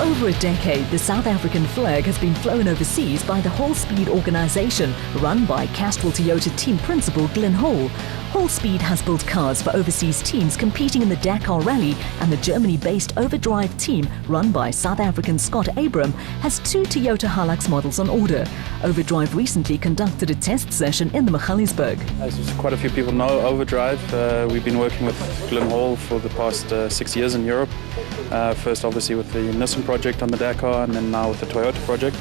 over a decade, the South African flag has been flown overseas by the Hall Speed organization, run by Castrol Toyota team principal Glyn Hall. Hall Speed has built cars for overseas teams competing in the Dakar Rally, and the Germany-based Overdrive team, run by South African Scott Abram, has 2 Toyota Hilux models on order. Overdrive recently conducted a test session in the Magaliesburg. As quite a few people know, Overdrive, we've been working with Glyn Hall for the past 6 years in Europe. First obviously with the Nissan project on the Dakar, and then now with the Toyota project.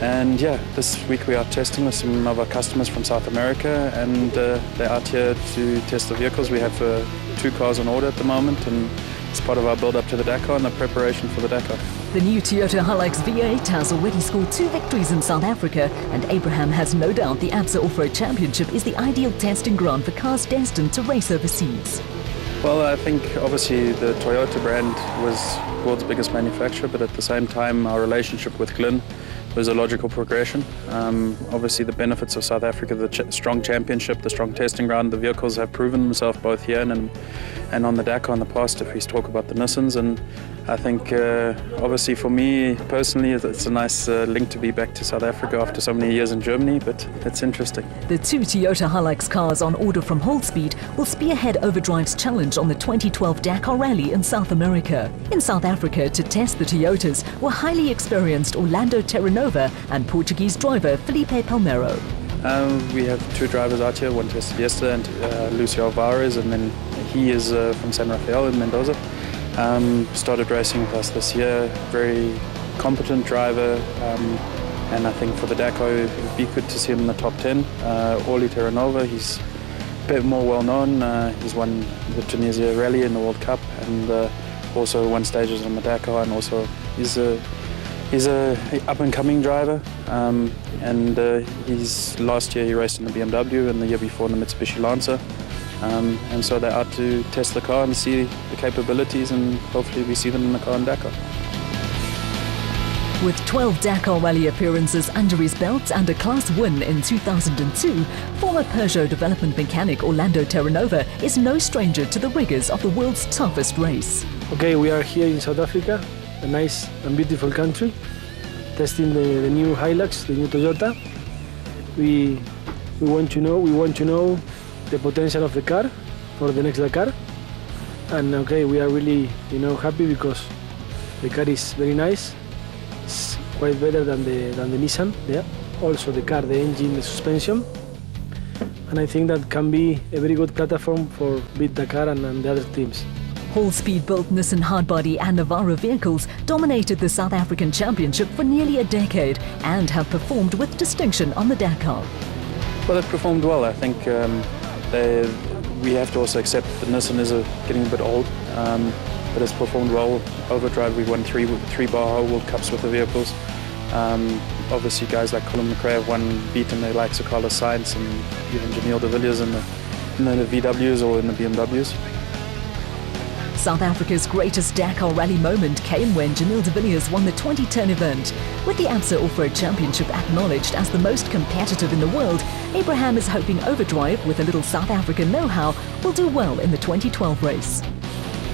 And yeah, this week we are testing with some of our customers from South America, and they're out here to test the vehicles. We have 2 cars on order at the moment, and it's part of our build-up to the Dakar and the preparation for the Dakar. The new Toyota Hilux V8 has already scored 2 victories in South Africa, and Abraham has no doubt the ABSA Off-Road Championship is the ideal testing ground for cars destined to race overseas. Well, I think obviously the Toyota brand was the world's biggest manufacturer, but at the same time our relationship with Glyn was a logical progression. Obviously the benefits of South Africa, the strong championship, the strong testing ground, the vehicles have proven themselves both here and on the Dakar in the past, if we talk about the Nissans. And I think obviously for me personally it's a nice link to be back to South Africa after so many years in Germany, but it's interesting. The 2 Toyota Hilux cars on order from Hall Speed will spearhead Overdrive's challenge on the 2012 Dakar Rally in South America. In South Africa, to test the Toyotas were highly experienced Orlando Terranova and Portuguese driver Felipe Palmeiro. We have 2 drivers out here, one tested yesterday, and Lucio Alvarez, and then he is from San Rafael in Mendoza. Started racing with us this year, very competent driver, and I think for the Dakar it would be good to see him in the top 10. Orly Terranova, he's a bit more well known. He's won the Tunisia Rally in the World Cup, and also won stages on the Dakar, and also he's a up-and-coming driver, and last year he raced in the BMW, and the year before in the Mitsubishi Lancer. And so they're out to test the car and see the capabilities, and hopefully we see them in the car in Dakar. With 12 Dakar Rally appearances under his belt and a class win in 2002, former Peugeot development mechanic Orlando Terranova is no stranger to the rigors of the world's toughest race. Okay, we are here in South Africa, a nice and beautiful country, testing the new Hilux, the new Toyota. We want to know the potential of the car for the next Dakar, and okay, we are really happy because the car is very nice. It's quite better than the Nissan. Yeah. Also the car, the engine, the suspension, and I think that can be a very good platform for beat Dakar and the other teams. Hall Speed built Nissan hardbody and Navara vehicles dominated the South African Championship for nearly a decade and have performed with distinction on the Dakar. Well, they've performed well. I think we have to also accept that Nissan is getting a bit old, but it's performed well. Overdrive, we won 3 Baja World Cups with the vehicles. Obviously guys like Colin McRae have beaten the likes of Carlos Sainz and even Jamil de Villiers in the VWs or in the BMWs. South Africa's greatest Dakar Rally moment came when Jamil de Villiers won the 2010 event. With the ABSA Off-Road Championship acknowledged as the most competitive in the world, Abraham is hoping Overdrive, with a little South African know-how, will do well in the 2012 race.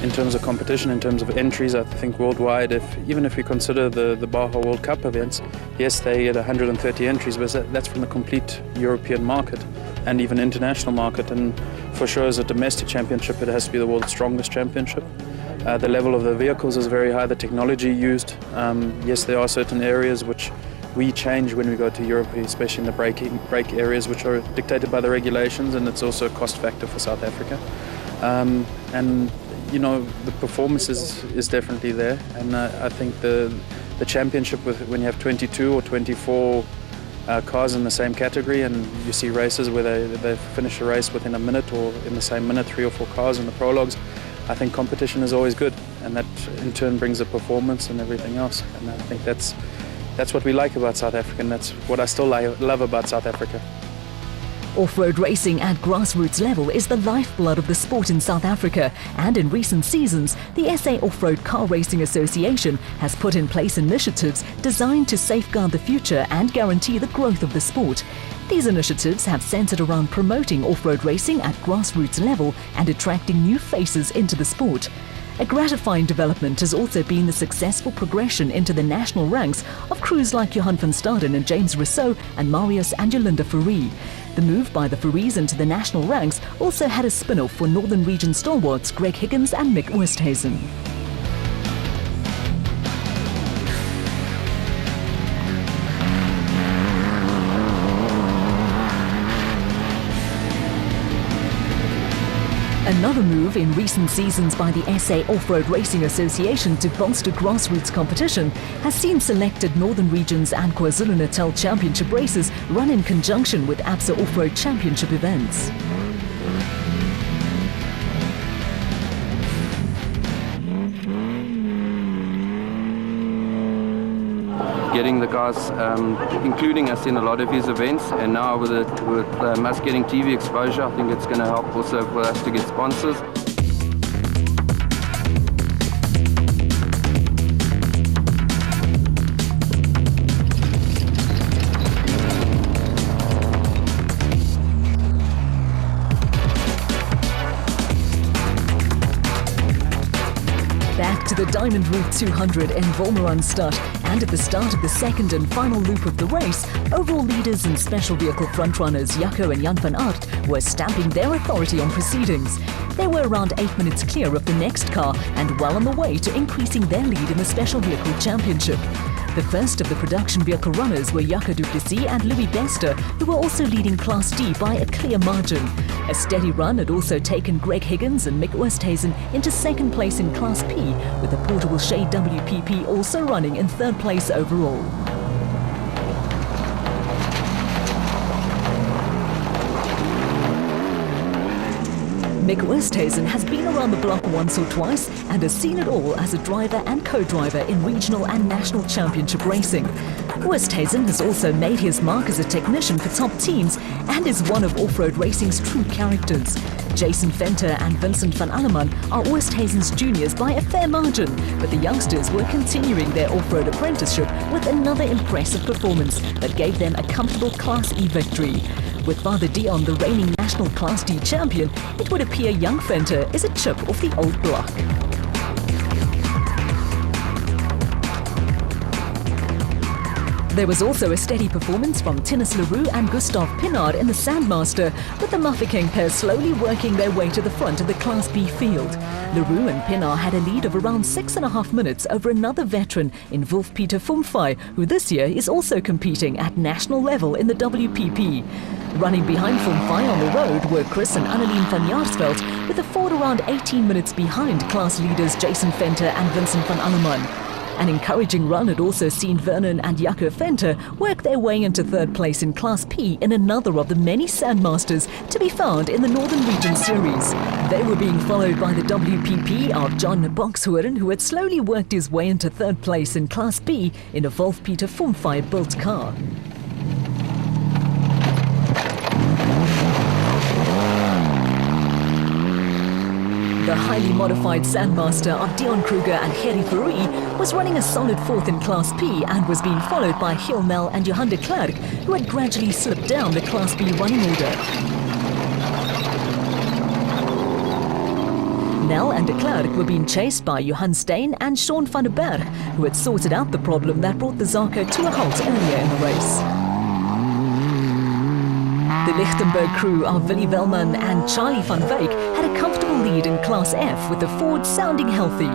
In terms of competition, in terms of entries, I think worldwide, even if we consider the Baja World Cup events, yes, they get 130 entries, but that's from the complete European market and even international market. And for sure, as a domestic championship, it has to be the world's strongest championship. The level of the vehicles is very high, the technology used. Yes, there are certain areas which we change when we go to Europe, especially in the brake areas, which are dictated by the regulations, and it's also a cost factor for South Africa. And the performance is definitely there, and I think the championship, when you have 22 or 24 cars in the same category, and you see races where they finish a race within a minute, or in the same minute 3 or 4 cars in the prologues, I think competition is always good, and that in turn brings a performance and everything else. And I think that's what we like about South Africa, and that's what I still love about South Africa. Off-road racing at grassroots level is the lifeblood of the sport in South Africa, and in recent seasons, the SA Off-Road Car Racing Association has put in place initiatives designed to safeguard the future and guarantee the growth of the sport. These initiatives have centered around promoting off-road racing at grassroots level and attracting new faces into the sport. A gratifying development has also been the successful progression into the national ranks of crews like Johan van Staden and James Rousseau and Marius and Jolinda Fourie. The move by the Fouries into the national ranks also had a spin-off for Northern Region stalwarts Greg Higgins and Mick Oosthuizen. Another move in recent seasons by the SA Off-Road Racing Association to bolster grassroots competition has seen selected Northern Regions and KwaZulu-Natal Championship races run in conjunction with ABSA Off-Road Championship events. Getting the guys, including us in a lot of his events, and now with us getting TV exposure, I think it's going to help also for us to get sponsors. Back to the Diamond Route 200 in Wolmaranstad, and at the start of the second and final loop of the race, overall leaders and special vehicle frontrunners Jaco and Jan van Aert were stamping their authority on proceedings. They were around 8 minutes clear of the next car and well on the way to increasing their lead in the Special Vehicle Championship. The first of the production vehicle runners were Jaco du Plessis and Louis Bester, who were also leading Class D by a clear margin. A steady run had also taken Greg Higgins and Mick Oosthuizen into second place in Class P, with the portable Shade WPP also running in third place overall. Mick Oosthuizen has been around the block once or twice and has seen it all as a driver and co-driver in regional and national championship racing. Oosthuizen has also made his mark as a technician for top teams and is one of off-road racing's true characters. Jason Venter and Vincent van Alleman are Oosthuizen's juniors by a fair margin, but the youngsters were continuing their off-road apprenticeship with another impressive performance that gave them a comfortable Class E victory. With Father Dion the reigning national Class D champion, it would appear young Venter is a chip off the old block. There was also a steady performance from Tinus Leroux and Gustav Pinard in the Sandmaster, with the Mafeking pair slowly working their way to the front of the Class B field. Leroux and Pinard had a lead of around 6.5 minutes over another veteran in Wolf-Peter Fumfai, who this year is also competing at national level in the WPP. Running behind Fumfai on the road were Chris and Annelien van Jaarsveld, with the Ford around 18 minutes behind class leaders Jason Venter and Vincent van Alleman. An encouraging run had also seen Vernon and Jaco Venter work their way into third place in Class P in another of the many Sandmasters to be found in the Northern Region Series. They were being followed by the WPP of John Boxhoorn, who had slowly worked his way into third place in Class B in a Wolf-Peter Fumfai built car. The highly modified Sandmaster of Dion Kruger and Gerry Fourie was running a solid fourth in Class P and was being followed by Giel Nel and Johan de Klerk, who had gradually slipped down the Class B running order. Nel and de Klerk were being chased by Johan Steyn and Sean van der Berg, who had sorted out the problem that brought the Zarko to a halt earlier in the race. The Lichtenberg crew of Willy Wellman and Charlie van Wyk had a comfortable lead in Class F, with the Ford sounding healthy.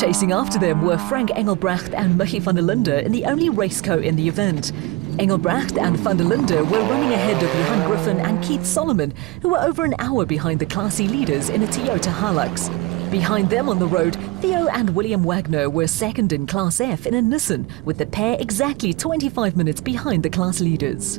Chasing after them were Frank Engelbrecht and Michi van der Linde in the only raceco in the event. Engelbrecht and van der Linde were running ahead of Johan Griffin and Keith Solomon, who were over an hour behind the Class E leaders in a Toyota Hilux. Behind them on the road, Theo and William Wagner were second in Class F in a Nissan, with the pair exactly 25 minutes behind the class leaders.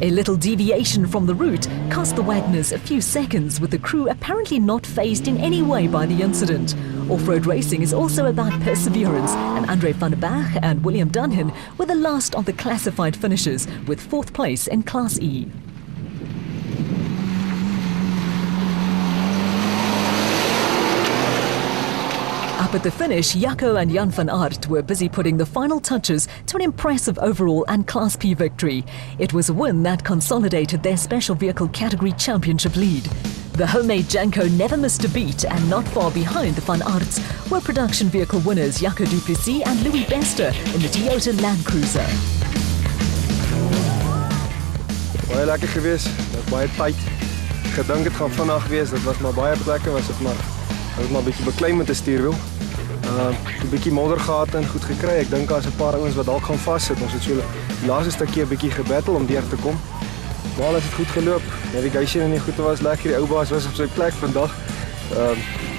A little deviation from the route cost the Wagners a few seconds, with the crew apparently not fazed in any way by the incident. Off-road racing is also about perseverance, and Andre van der Berg and William Dunhan were the last of the classified finishers, with fourth place in Class E. Up But the finish, Jaco and Jan van Aert were busy putting the final touches to an impressive overall and Class P victory. It was a win that consolidated their special vehicle category championship lead. The homemade Janko never missed a beat, and not far behind the Van Aerts were production vehicle winners Jaco du Plessis and Louis Bester in the Toyota Land Cruiser. Baie lekker geweest, met baie tyd. Gedink het gaan vinnig wees, dit was maar baie plekke was dit maar. Dit maar 'n bietjie beklei met 'n stuurwiel. 'n Bietjie modder gehad en goed gekry. Ek dink daar's 'n paar ouens wat dalk gaan vassit. Ons het so die laaste stukkie 'n bietjie gebattle om deur te kom. Maar alles het goed geloop. Navigation en die goeie was lekker. Die ou baas was op sy plek vandag.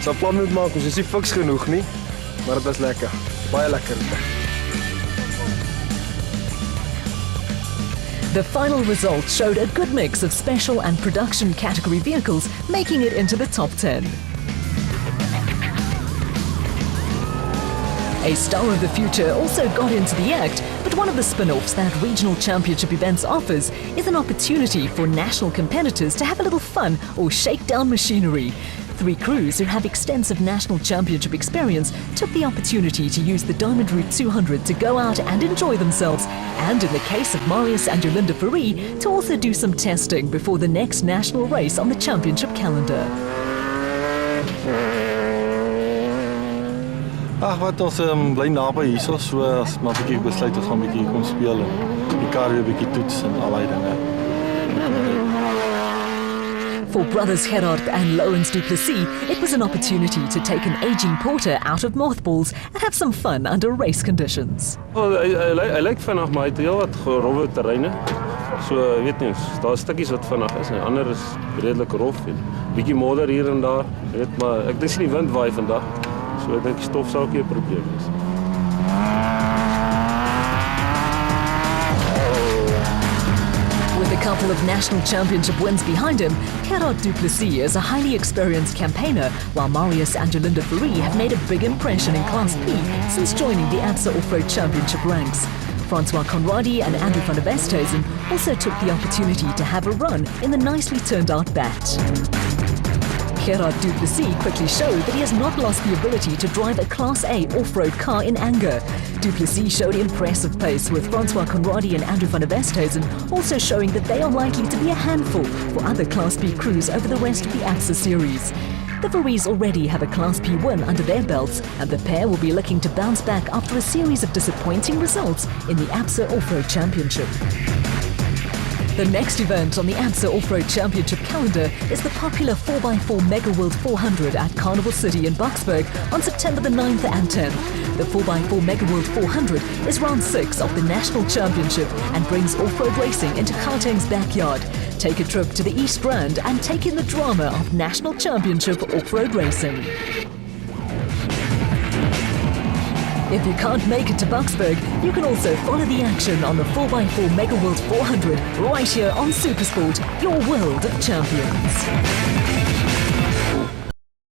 Sal plan moet maak, ons is nie fiks genoeg nie, maar dit was lekker. Baie lekker. The final result showed a good mix of special and production category vehicles, making it into the top 10. A star of the future also got into the act, but one of the spin-offs that regional championship events offers is an opportunity for national competitors to have a little fun or shake down machinery. 3 crews who have extensive national championship experience took the opportunity to use the Diamond Route 200 to go out and enjoy themselves, and in the case of Marius and Jolanda Fourie, to also do some testing before the next national race on the championship calendar. Ag, wat ons bly naby hierso, so as maar 'n bietjie besluit ons gaan 'n bietjie kom speel en die kar weer 'n bietjie toets en al daai dinge. For brothers Gerard and Lawrence du Plessis, it was an opportunity to take an aging Porter out of mothballs and have some fun under race conditions. Hy lyk vinnig, maar hy het heel wat rowwe terreine. So weet nie, daar's stukkies wat vinnig is en ander is redelik rof en bietjie modder hier en daar. Weet maar ek dink die wind waai vandag. So ek dink die stof sal ook nie 'n probleem wees. With a couple of national championship wins behind him, Gerard du Plessis is a highly experienced campaigner, while Marius and Jolanda Fourie have made a big impression in Class P since joining the ABSA Off-Road Championship ranks. Francois Conradi and Andrew van der Westhuizen also took the opportunity to have a run in the nicely turned out bat. Gerard du Plessis quickly showed that he has not lost the ability to drive a Class A off-road car in anger. Du Plessis showed impressive pace, with Francois Conradi and Andrew van der Westhuizen also showing that they are likely to be a handful for other Class B crews over the rest of the ABSA series. The Fouries already have a Class P win under their belts, and the pair will be looking to bounce back after a series of disappointing results in the ABSA Off-Road Championship. The next event on the ABSA Off-Road Championship calendar is the popular 4x4 Mega World 400 at Carnival City in Boksburg on September the 9th and 10th. The 4x4 Mega World 400 is round 6 of the National Championship and brings off-road racing into Gauteng's backyard. Take a trip to the East Rand and take in the drama of National Championship off-road racing. If you can't make it to Boksburg, you can also follow the action on the 4x4 Mega World 400 right here on Supersport, your world of champions.